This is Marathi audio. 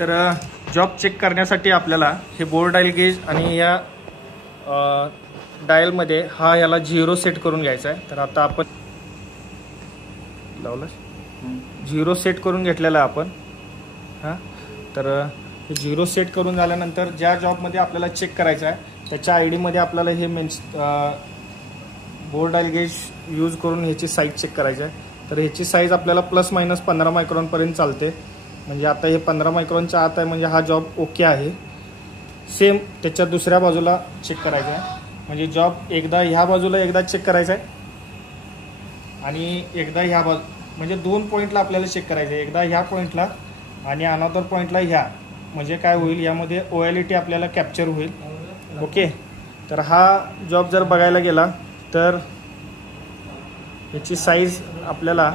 तर जॉब चेक करण्यासाठी आपल्याला हे बोर डायल गेज आणि या डायलमध्ये हा याला 0 सेट करून घ्यायचा आहे। तर आता आपण लावलं 0 सेट करून घेतलेला आपण हां। तर हे 0 सेट करून झाल्यानंतर ज्या जॉबमध्ये आपल्याला चेक करायचं आहे त्याच्या आय डीमध्ये आपल्याला हे बोर डायल गेज यूज करून ह्याची साईज चेक करायची आहे। तर ह्याची साईज आपल्याला ±15 मायक्रॉनपर्यंत चालते। म्हणजे आता हे 15 मायक्रॉनच्या आत आहे म्हणजे हा जॉब ओके आहे। सेम त्याच्या दुसऱ्या बाजूला चेक करायचं आहे। म्हणजे जॉब एकदा ह्या बाजूला एकदा चेक करायचा आहे आणि एकदा ह्या बाजू म्हणजे 2 पॉईंटला आपल्याला चेक करायचं आहे। एकदा ह्या पॉईंटला आणि अनदर पॉईंटला ह्या, म्हणजे काय होईल यामध्ये OLED आपल्याला कॅप्चर होईल। ओके, तर हा जॉब जर बघायला गेला तर याची साईज आपल्याला